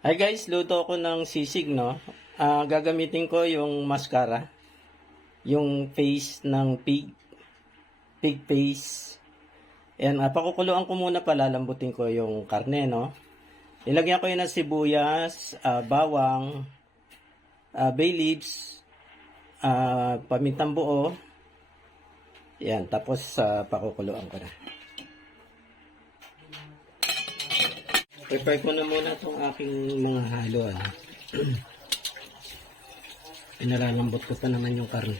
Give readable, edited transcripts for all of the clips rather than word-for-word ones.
Hi guys, luto ako ng sisig, no? Gagamitin ko yung mascara, yung face ng pig face. Ayan, pakukuluan ko muna, palalambutin ko yung karne, no? Ilagyan ko yun ng sibuyas, bawang, bay leaves, pamintang buo. Ayan, tapos pakukuluan ko na. Prepare ko na muna itong aking mga halo, ano? Pinalalambot ko pa naman yung karne.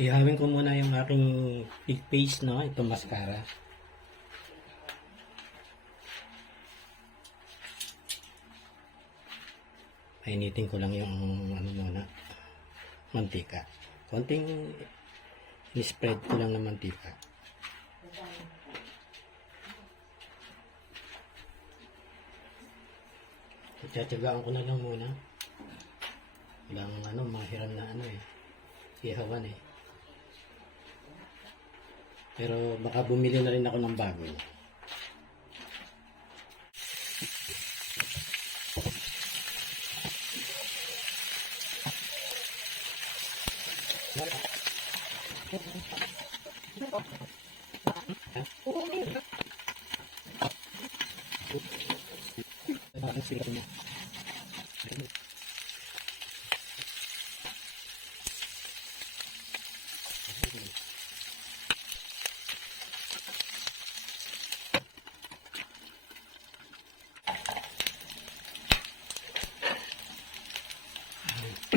Ihawin ko muna yung aking pig face, no? Ito mascara. Painitin ko lang yung ano muna, mantika. Konting spread ko lang ng mantika. Tiyatyagaan ko na lang muna. Ilang mahiram na ihawan eh. Pero baka bumili na rin ako ng bago.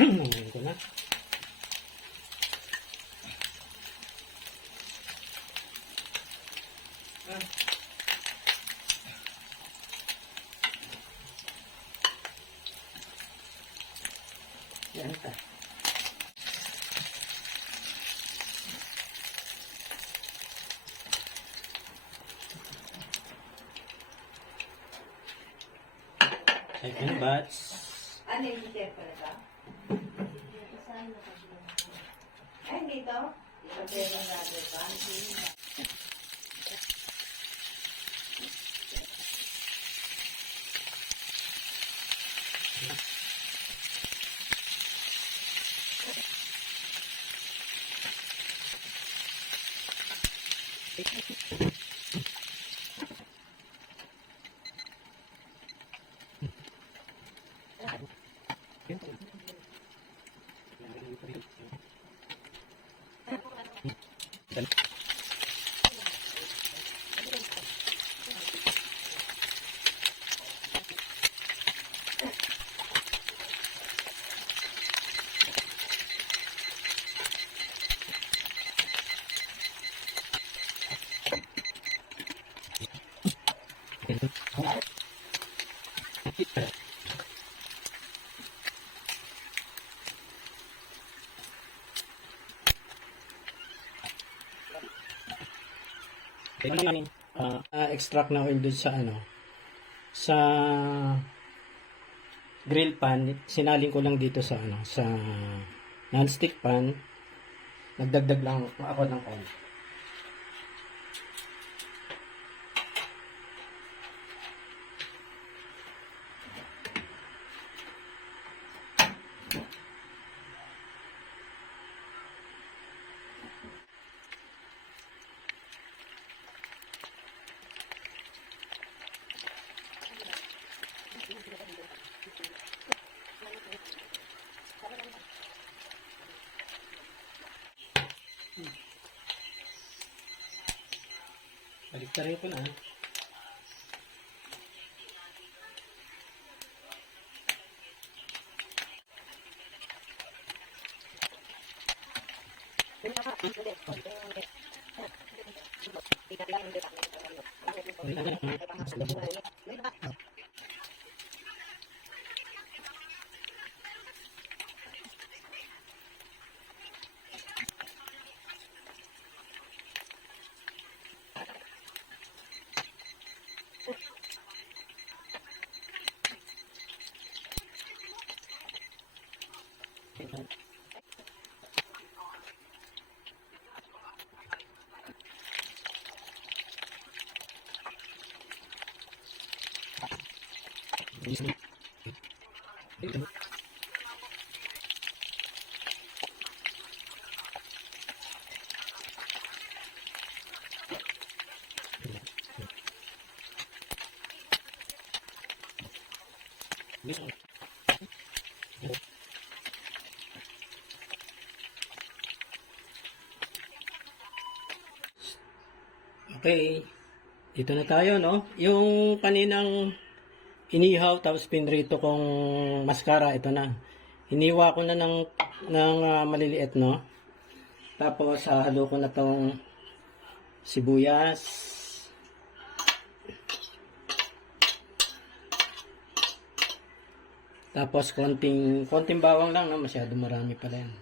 Nangayin ko na. Yan ka. Second batch. Ano yung dito talaga? Ay, dito? Pagkaya natin ba? Extract na oil dun sa grill pan. Sinaling ko lang dito sa non-stick pan. Nagdagdag lang ako ng oil. Baliktarin ko na. Okay, dito na tayo, no? Yung kaninang inihaw tapos pinrito kong mascara, ito na. Hiniwa ko na ng maliliit, no? Tapos halo ko na tong sibuyas. Tapos konting bawang lang, no? Masyado marami pala yan.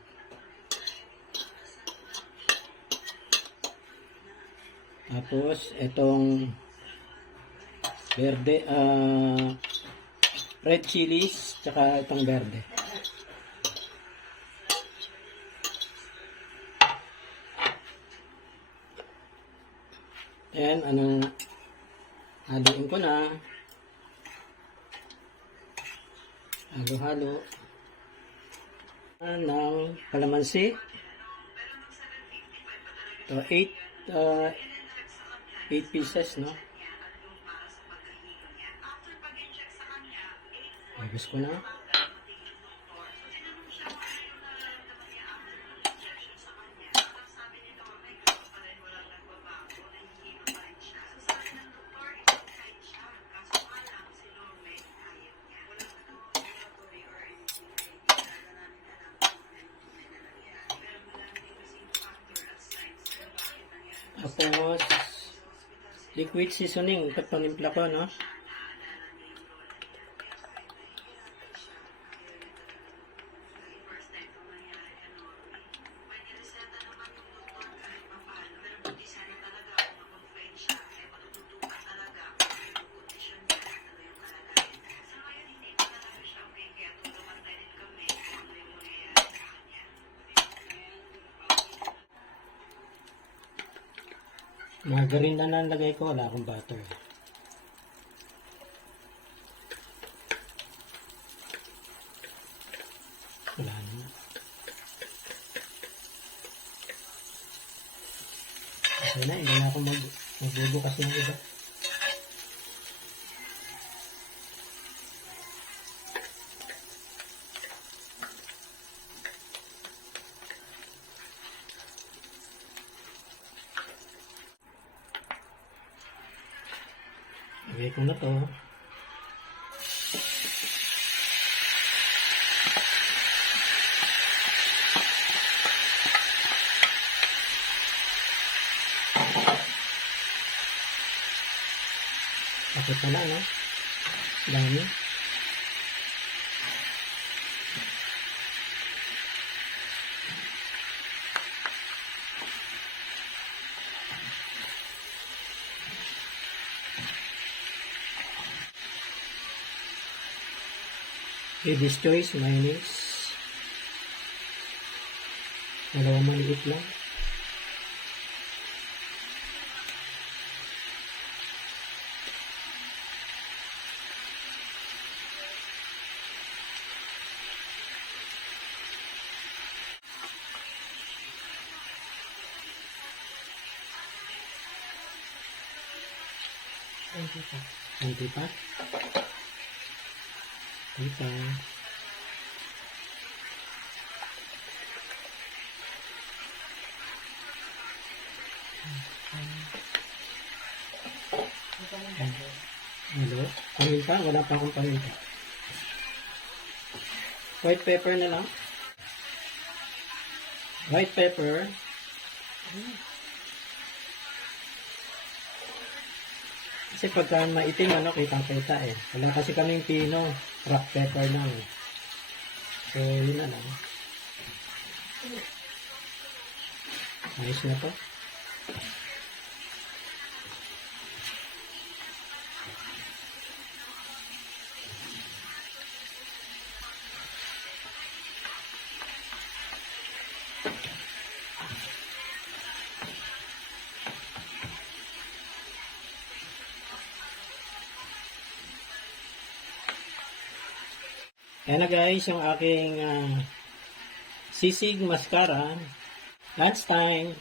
Tapos itong verde, red chilies, tsaka itong verde. And anong haluin ko na. Halo-halo. Ng kalamansi. Ito, 8 pieces, no? Ayos ko na. Tapos liquid seasoning, ito panimpla ko, no? Margarine na nalagay ko, wala akong butter. Wala na. Okay na, hindi na ako magbubukas ng iba. Lagay ko na to. Bakit na lang, no? Dami. Lady's Choice, mayonnaise. Dalawang maliit lang. Konti pa. Dito. Hello? Paminta? Wala pa akong paminta. White pepper na lang. White pepper. Kasi pagka maitim, kita-kita eh. Wala kasi kaming pino. Rock pepper lang eh. So, yun na lang. Ayos na to. Ayan na guys, yung aking sisig mascara. Lunchtime.